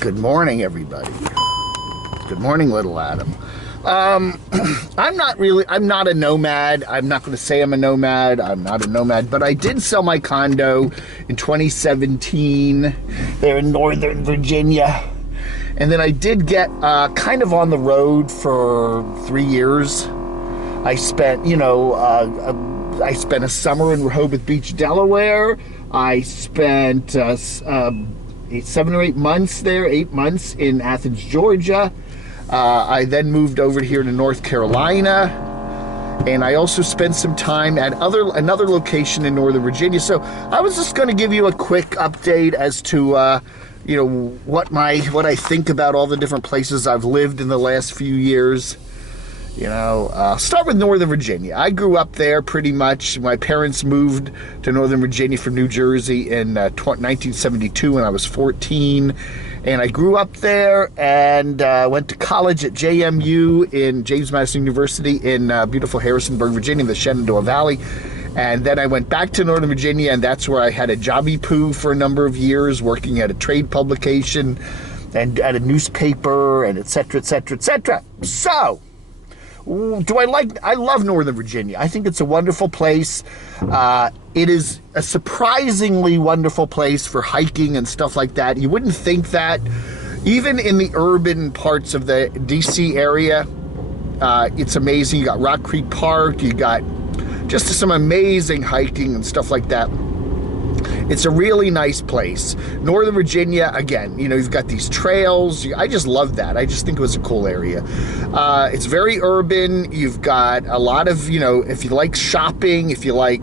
Good morning, everybody. Good morning, little Adam. I'm not a nomad. I'm not going to say I'm a nomad. I'm not a nomad, but I did sell my condo in 2017 there in Northern Virginia. And then I did get kind of on the road for 3 years. I spent, I spent a summer in Rehoboth Beach, Delaware. I spent 7 or 8 months there, 8 months in Athens, Georgia. I then moved over here to North Carolina, and I also spent some time at another location in Northern Virginia. So I was just going to give you a quick update as to what I think about all the different places I've lived in the last few years. Start with Northern Virginia. I grew up there pretty much. My parents moved to Northern Virginia from New Jersey in 1972 when I was 14. And I grew up there and went to college at JMU in James Madison University in beautiful Harrisonburg, Virginia, the Shenandoah Valley. And then I went back to Northern Virginia, and that's where I had a jobby poo for a number of years, working at a trade publication and at a newspaper, and et cetera, et cetera, et cetera. So, I love Northern Virginia. I think it's a wonderful place. It is a surprisingly wonderful place for hiking and stuff like that. You wouldn't think that. Even in the urban parts of the DC area, it's amazing. You got Rock Creek Park, you got just some amazing hiking and stuff like that. It's a really nice place. Northern Virginia, again, you've got these trails. I just love that. I just think it was a cool area. It's very urban. You've got a lot of, if you like shopping, if you like,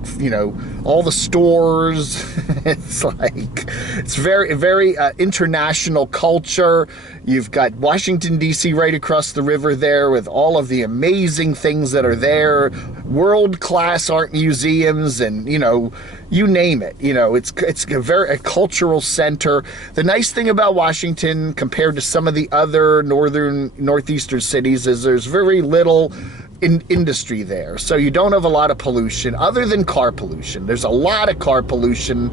all the stores, it's very, very international culture. You've got Washington, D.C. right across the river there with all of the amazing things that are there, world-class art museums, and, you name it. It's a cultural center. The nice thing about Washington compared to some of the other northeastern cities is there's very little industry there. So you don't have a lot of pollution other than car pollution. There's a lot of car pollution,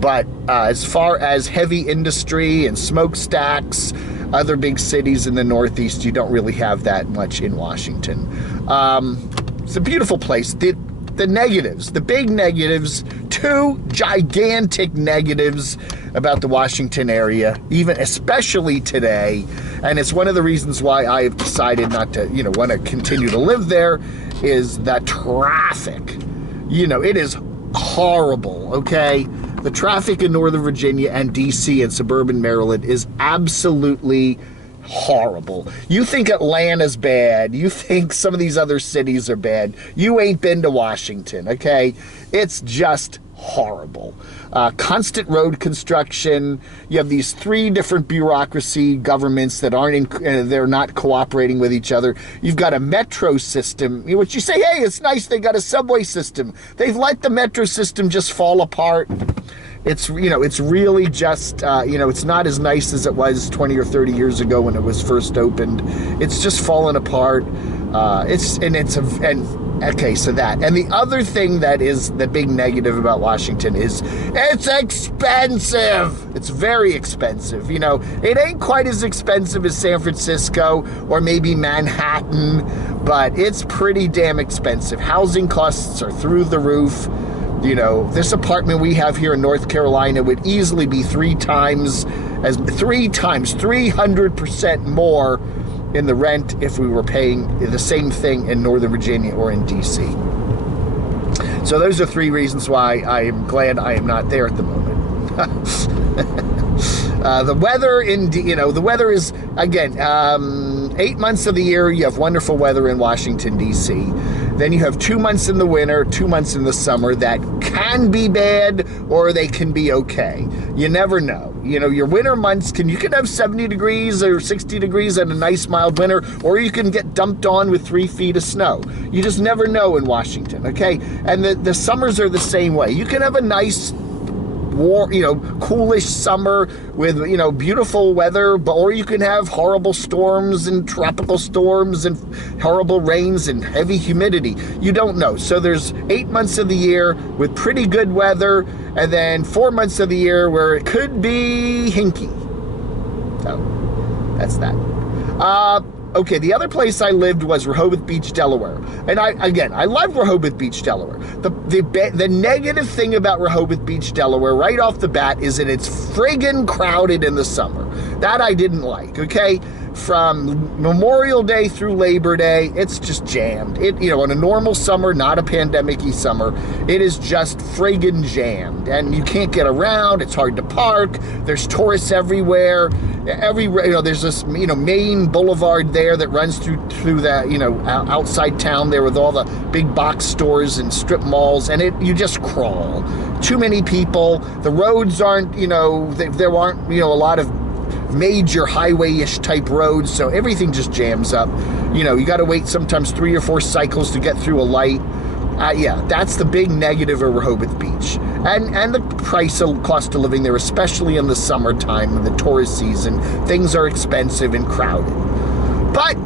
but as far as heavy industry and smokestacks, other big cities in the Northeast, you don't really have that much in Washington. It's a beautiful place. The negatives, the big negatives, 2 gigantic negatives about the Washington area, especially today, and it's one of the reasons why I have decided not to, want to continue to live there, is that traffic. It is horrible, okay? The traffic in Northern Virginia and DC and suburban Maryland is absolutely horrible. You think Atlanta's bad. You think some of these other cities are bad. You ain't been to Washington, okay? It's just horrible. Constant road construction. You have these 3 different bureaucracy governments that they're not cooperating with each other. You've got a metro system, which you say, hey, it's nice they got a subway system. They've let the metro system just fall apart. It's really just, it's not as nice as it was 20 or 30 years ago when it was first opened. It's just fallen apart. Okay, so that. And the other thing that is the big negative about Washington is it's expensive. It's very expensive. It ain't quite as expensive as San Francisco or maybe Manhattan, but it's pretty damn expensive. Housing costs are through the roof. This apartment we have here in North Carolina would easily be 300% more in the rent if we were paying the same thing in Northern Virginia or in DC. So those are 3 reasons why I am glad I am not there at the moment. The weather the weather is, again, 8 months of the year you have wonderful weather in Washington, D.C. Then you have 2 months in the winter, 2 months in the summer that can be bad or they can be okay. You never know. Your winter months you can have 70 degrees or 60 degrees and a nice mild winter, or you can get dumped on with 3 feet of snow. You just never know in Washington, okay? And the summers are the same way. You can have a nice coolish summer with, beautiful weather, or you can have horrible storms and tropical storms and horrible rains and heavy humidity. You don't know. So there's 8 months of the year with pretty good weather, and then 4 months of the year where it could be hinky. So that's that. Okay, the other place I lived was Rehoboth Beach, Delaware. And I love Rehoboth Beach, Delaware. The negative thing about Rehoboth Beach, Delaware, right off the bat, is that it's friggin' crowded in the summer. That I didn't like, okay? From Memorial Day through Labor Day, it's just jammed. On a normal summer, not a pandemic-y summer, it is just friggin' jammed. And you can't get around, it's hard to park, there's tourists everywhere. There's this, main boulevard there that runs through that, outside town there with all the big box stores and strip malls, and you just crawl. Too many people. The roads aren't, there aren't, a lot of major highway-ish type roads, so everything just jams up. You got to wait sometimes 3 or 4 cycles to get through a light. Yeah, that's the big negative of Rehoboth Beach. And the cost of living there, especially in the summertime, in the tourist season, things are expensive and crowded. But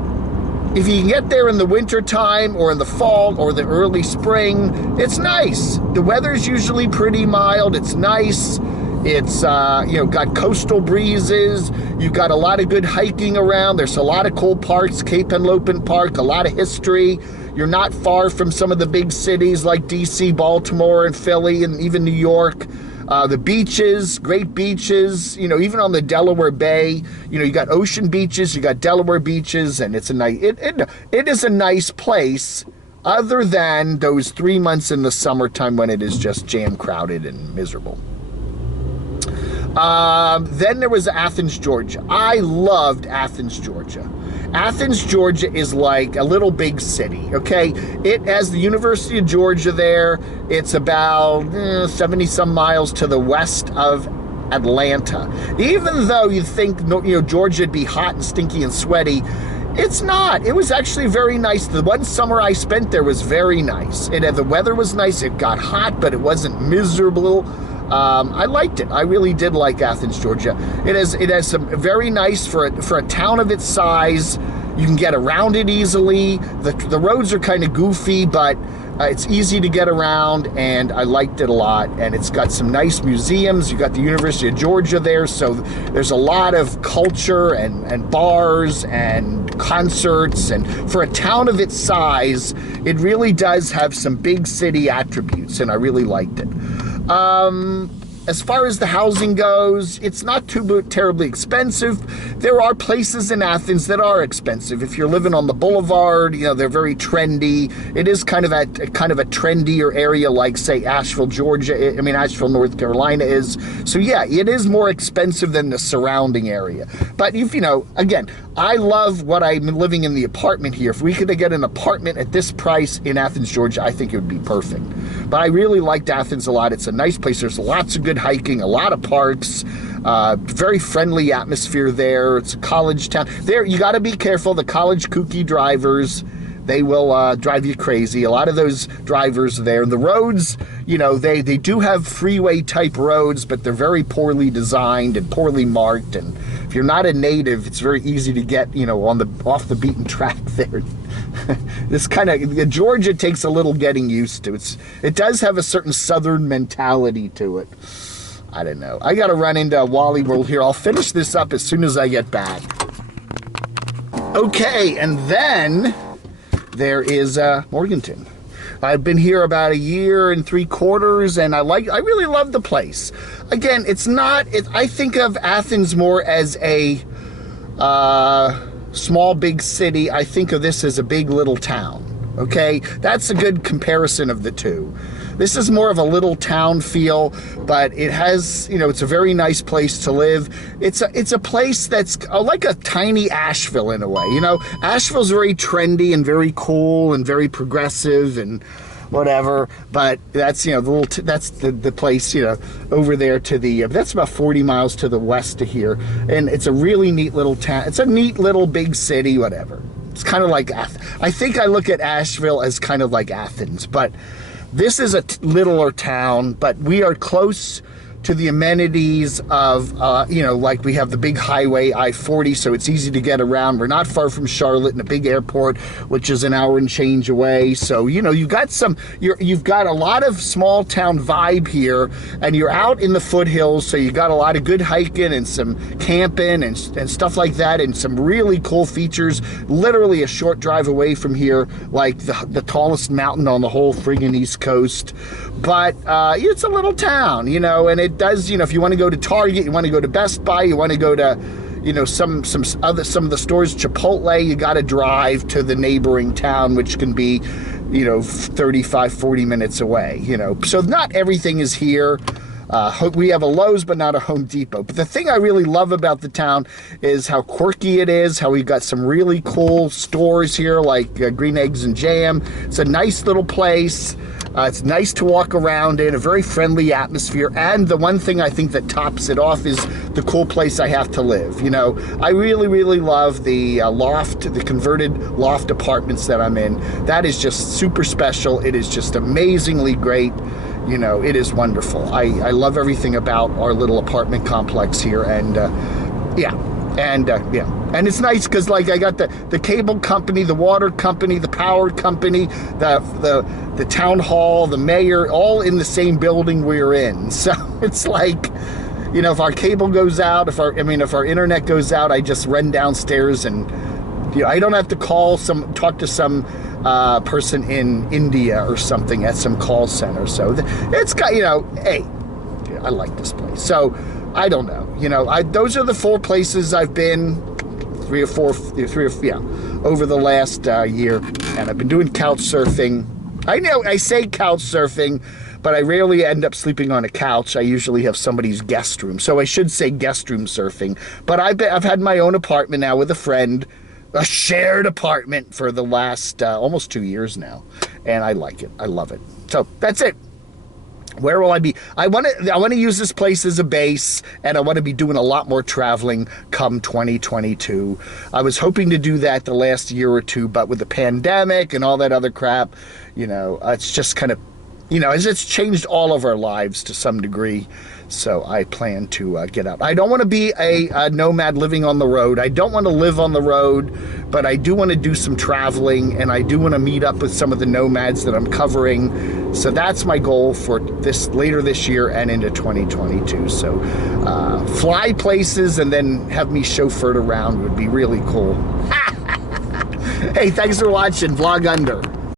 if you can get there in the wintertime or in the fall or the early spring, it's nice. The weather's usually pretty mild. It's nice. It's, got coastal breezes. You've got a lot of good hiking around. There's a lot of cool parks, Cape Henlopen Park, a lot of history. You're not far from some of the big cities like DC, Baltimore, and Philly, and even New York. The beaches, great beaches, even on the Delaware Bay, you got ocean beaches, you got Delaware beaches, and it's a nice, it is a nice place, other than those 3 months in the summertime when it is just jam crowded and miserable. Then there was Athens, Georgia. I loved Athens, Georgia. Athens, Georgia is like a little big city, okay? It has the University of Georgia there. It's about 70-some miles to the west of Atlanta. Even though you think, Georgia would be hot and stinky and sweaty, it's not. It was actually very nice. The one summer I spent there was very nice. The weather was nice. It got hot, but it wasn't miserable. I liked it. I really did like Athens, Georgia. It has some very nice for a town of its size. You can get around it easily. The roads are kind of goofy, but it's easy to get around, and I liked it a lot. And it's got some nice museums. You got the University of Georgia there, so there's a lot of culture and bars and concerts. And for a town of its size, it really does have some big city attributes, and I really liked it. As far as the housing goes, it's not too terribly expensive. There are places in Athens that are expensive. If you're living on the boulevard, they're very trendy. It is kind of a trendier area, like, say, Asheville, Georgia. Asheville, North Carolina is. So yeah, it is more expensive than the surrounding area. But again, I love what I'm living in the apartment here. If we could get an apartment at this price in Athens, Georgia, I think it would be perfect. But I really liked Athens a lot. It's a nice place. There's lots of good hiking, a lot of parks, very friendly atmosphere there. It's a college town. There, you got to be careful. The college kooky drivers, they will drive you crazy. A lot of those drivers there. The roads, they do have freeway-type roads, but they're very poorly designed and poorly marked. And if you're not a native, it's very easy to get, off the beaten track there. This kind of, Georgia takes a little getting used to. It does have a certain southern mentality to it. I don't know. I got to run into Wally World here. I'll finish this up as soon as I get back. Okay, and then there is Morganton. I've been here about 1 3/4 years, and I really love the place. Again, I think of Athens more as a small, big city. I think of this as a big, little town, okay? That's a good comparison of the two. This is more of a little town feel, but it has, it's a very nice place to live. It's a place that's like a tiny Asheville in a way, Asheville's very trendy and very cool and very progressive and whatever, but that's that's the place over there to the that's about 40 miles to the west of here, and it's a really neat little town. It's a neat little big city, whatever. It's kind of like I think I look at Asheville as kind of like Athens, but this is a littler town, but we are close to the amenities of, you know, like we have the big highway, I-40, so it's easy to get around. We're not far from Charlotte and a big airport, which is an hour and change away. So, you know, you've got a lot of small town vibe here, and you're out in the foothills, so you got a lot of good hiking and some camping and stuff like that, and some really cool features. Literally a short drive away from here, like the tallest mountain on the whole friggin' East Coast. But it's a little town, you know, and it does, you know, if you want to go to Target, you want to go to Best Buy, you want to go to, you know, some of the stores, Chipotle, you got to drive to the neighboring town, which can be, you know, 35, 40 minutes away, you know. So not everything is here. We have a Lowe's, but not a Home Depot. But the thing I really love about the town is how quirky it is, how we've got some really cool stores here, like Green Eggs and Jam. It's a nice little place. It's nice to walk around in, a very friendly atmosphere. And the one thing I think that tops it off is the cool place I have to live. You know, I really, really love the loft, the converted loft apartments that I'm in. That is just super special. It is just amazingly great. You know, it is wonderful. I love everything about our little apartment complex here. And yeah. And it's nice because, like, I got the cable company, the water company, the power company, the town hall, the mayor, all in the same building we're in. So it's like, you know, if our cable goes out, if our internet goes out, I just run downstairs, and, you know, I don't have to talk to some person in India or something at some call center. So it's got, you know, hey, I like this place. So I don't know, you know, those are the 4 places I've been, three or four, over the last year, and I've been doing couch surfing. I know I say couch surfing, but I rarely end up sleeping on a couch. I usually have somebody's guest room, so I should say guest room surfing. But I've had my own apartment now with a friend, a shared apartment for the last almost 2 years now, and I like it. I love it. So that's it. Where will I be? I want to use this place as a base, and I want to be doing a lot more traveling come 2022. I was hoping to do that the last year or two, but with the pandemic and all that other crap, you know, it's just kind of, you know, it's changed all of our lives to some degree. So I plan to get out. I don't want to be a nomad living on the road. I don't want to live on the road, but I do want to do some traveling, and I do want to meet up with some of the nomads that I'm covering. So that's my goal for later this year and into 2022. So fly places and then have me chauffeured around would be really cool. Hey, thanks for watching Vlog Under.